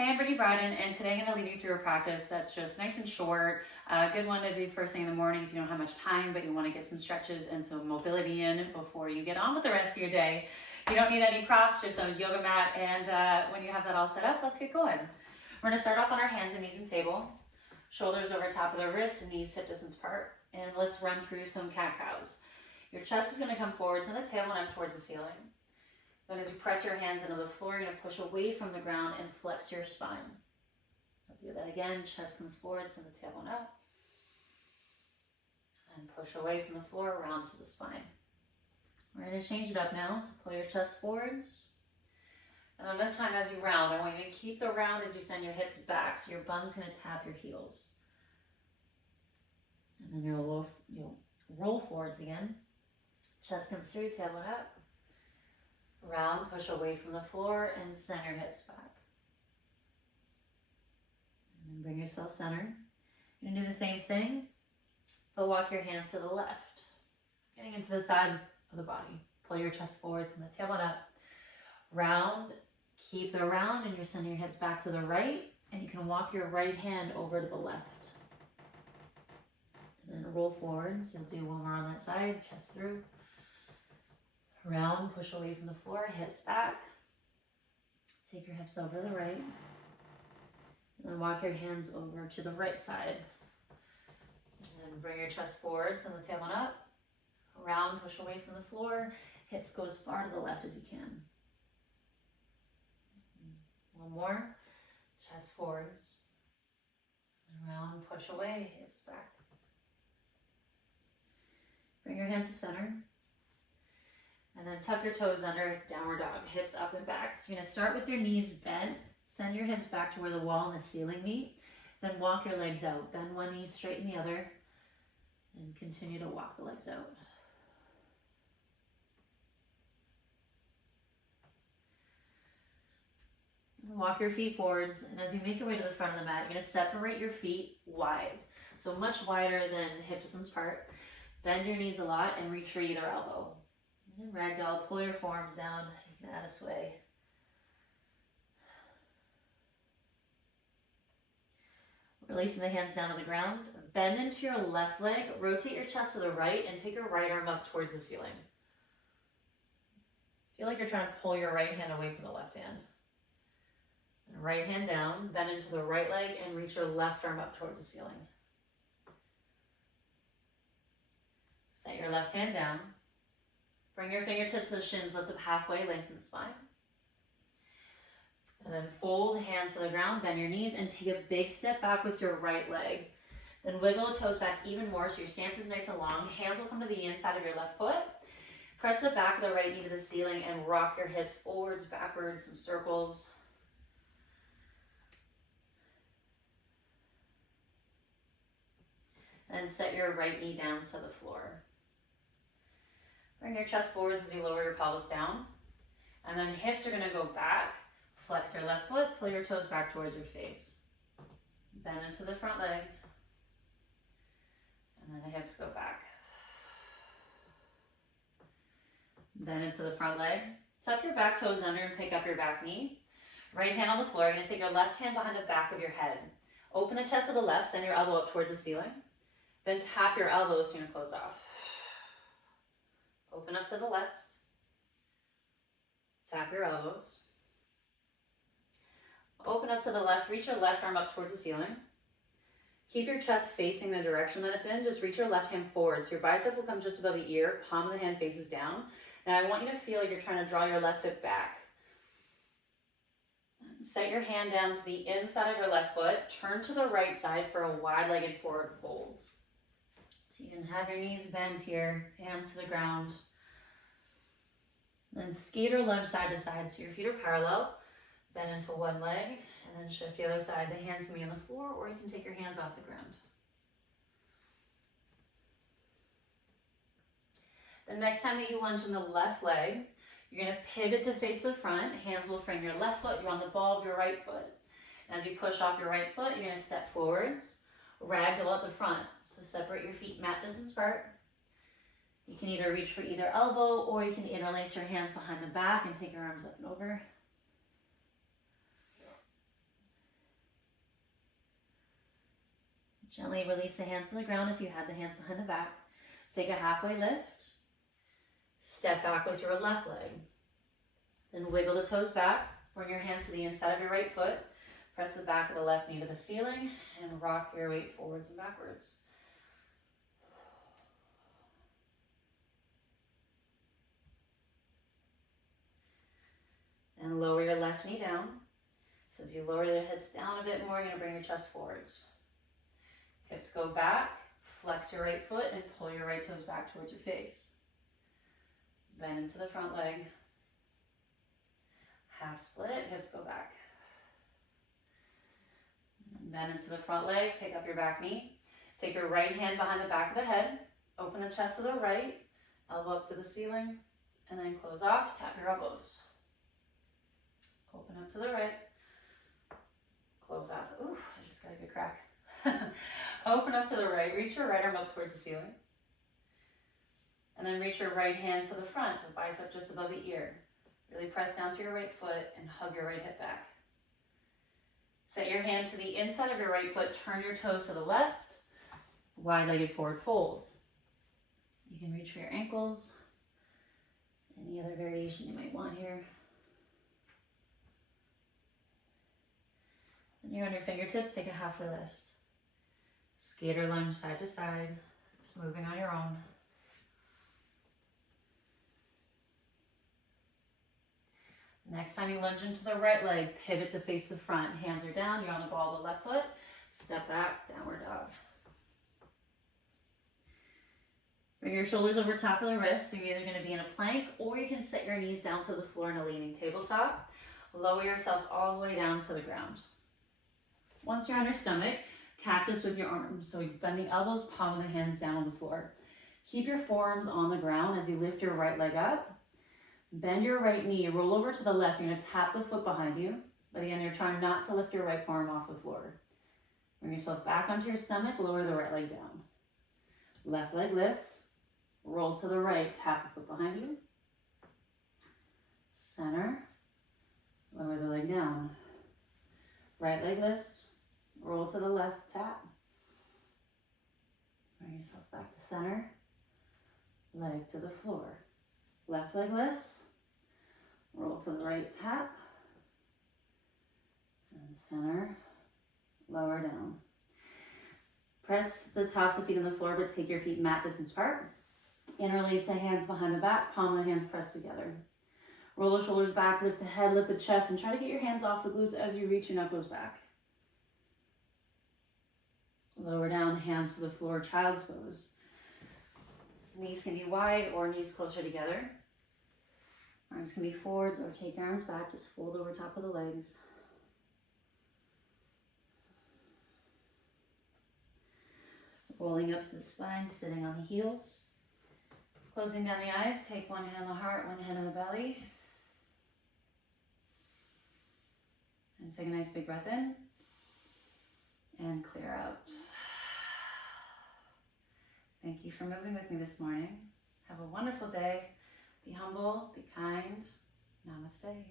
Hey, I'm Brittany Bryden, and today I'm going to lead you through a practice that's just nice and short. A good one to do first thing in the morning if you don't have much time, but you want to get some stretches and some mobility in before you get on with the rest of your day. You don't need any props, just a yoga mat, and when you have that all set up, let's get going. We're going to start off on our hands and knees and table, shoulders over top of the wrists, and knees hip distance apart, and let's run through some cat-cows. Your chest is going to come forwards and the tail and up towards the ceiling. Then as you press your hands into the floor, you're going to push away from the ground and flex your spine. I'll do that again. Chest comes forwards and the tailbone up. And push away from the floor, round through the spine. We're going to change it up now. So pull your chest forwards. And then this time as you round, I want you to keep the round as you send your hips back. So your bum's going to tap your heels. And then you'll roll forwards again. Chest comes through, tailbone up. Round, push away from the floor, and send your hips back. And then bring yourself centered. You're going to do the same thing, but walk your hands to the left. Getting into the sides of the body. Pull your chest forwards and the tailbone up. Round, keep the round, and you're sending your hips back to the right, and you can walk your right hand over to the left. And then roll forwards. You'll do one more on that side, chest through. Round, push away from the floor, hips back. Take your hips over to the right. And then walk your hands over to the right side. And then bring your chest forwards and the tailbone up. Round, push away from the floor. Hips go as far to the left as you can. One more. Chest forwards. And round, push away, hips back. Bring your hands to center. And then tuck your toes under, downward dog, hips up and back. So you're going to start with your knees bent, send your hips back to where the wall and the ceiling meet, then walk your legs out. Bend one knee, straighten the other, and continue to walk the legs out. And walk your feet forwards, and as you make your way to the front of the mat, you're going to separate your feet wide. So much wider than hip distance apart. Bend your knees a lot and reach for either elbow. And ragdoll, pull your forearms down. You can add a sway. Releasing the hands down to the ground. Bend into your left leg. Rotate your chest to the right and take your right arm up towards the ceiling. Feel like you're trying to pull your right hand away from the left hand. And right hand down. Bend into the right leg and reach your left arm up towards the ceiling. Set your left hand down. Bring your fingertips to the shins, lift up halfway, lengthen the spine. And then fold hands to the ground, bend your knees, and take a big step back with your right leg. Then wiggle the toes back even more so your stance is nice and long. Hands will come to the inside of your left foot. Press the back of the right knee to the ceiling and rock your hips forwards, backwards, some circles. And then set your right knee down to the floor. Bring your chest forwards as you lower your pelvis down. And then hips are going to go back. Flex your left foot, pull your toes back towards your face. Bend into the front leg. And then the hips go back. Bend into the front leg. Tuck your back toes under and pick up your back knee. Right hand on the floor. You're going to take your left hand behind the back of your head. Open the chest to the left, send your elbow up towards the ceiling. Then tap your elbows so you're going to close off. Open up to the left. Tap your elbows. Open up to the left. Reach your left arm up towards the ceiling. Keep your chest facing the direction that it's in. Just reach your left hand forward. So your bicep will come just above the ear. Palm of the hand faces down. Now I want you to feel like you're trying to draw your left hip back. Set your hand down to the inside of your left foot. Turn to the right side for a wide-legged forward fold. So you can have your knees bent here, hands to the ground. Then skate or lunge side to side so your feet are parallel. Bend into one leg and then shift the other side. The hands can be on the floor or you can take your hands off the ground. The next time that you lunge in the left leg, you're going to pivot to face the front. Hands will frame your left foot. You're on the ball of your right foot. And as you push off your right foot, you're going to step forwards. Ragdoll at the front. So separate your feet mat distance apart. You can either reach for either elbow or you can interlace your hands behind the back and take your arms up and over. Gently release the hands to the ground if you had the hands behind the back. Take a halfway lift. Step back with your left leg. Then wiggle the toes back. Bring your hands to the inside of your right foot. Press the back of the left knee to the ceiling and rock your weight forwards and backwards. And lower your left knee down. So as you lower the hips down a bit more, you're going to bring your chest forwards. Hips go back, flex your right foot, and pull your right toes back towards your face. Bend into the front leg. Half split, hips go back. Bend into the front leg, pick up your back knee. Take your right hand behind the back of the head. Open the chest to the right, elbow up to the ceiling, and then close off, tap your elbows. Open up to the right, close off. Ooh, I just got a good crack. Open up to the right, reach your right arm up towards the ceiling. And then reach your right hand to the front, so bicep just above the ear. Really press down to your right foot and hug your right hip back. Set your hand to the inside of your right foot, turn your toes to the left, wide-legged forward fold. You can reach for your ankles, any other variation you might want here. Then you're on your fingertips, take a halfway lift. Skater lunge side to side, just moving on your own. Next time you lunge into the right leg, pivot to face the front. Hands are down, you're on the ball of the left foot. Step back, downward dog. Bring your shoulders over top of the wrists. So you're either going to be in a plank or you can set your knees down to the floor in a leaning tabletop. Lower yourself all the way down to the ground. Once you're on your stomach, cactus with your arms. So you bend the elbows, palm of the hands down on the floor. Keep your forearms on the ground as you lift your right leg up. Bend your right knee, roll over to the left. You're going to tap the foot behind you. But again, you're trying not to lift your right forearm off the floor. Bring yourself back onto your stomach, lower the right leg down. Left leg lifts, roll to the right, tap the foot behind you. Center, lower the leg down. Right leg lifts, roll to the left, tap. Bring yourself back to center, leg to the floor. Left leg lifts, roll to the right, tap, and center, lower down. Press the tops of the feet on the floor, but take your feet mat distance apart. Interlace the hands behind the back, palm of the hands pressed together. Roll the shoulders back, lift the head, lift the chest, and try to get your hands off the glutes as you reach your knuckles back. Lower down, hands to the floor, child's pose. Knees can be wide or knees closer together. Arms can be forwards or take your arms back, just fold over top of the legs. Rolling up to the spine, sitting on the heels. Closing down the eyes, take one hand on the heart, one hand on the belly. And take a nice big breath in. And clear out. Thank you for moving with me this morning. Have a wonderful day. Be humble, be kind. Namaste.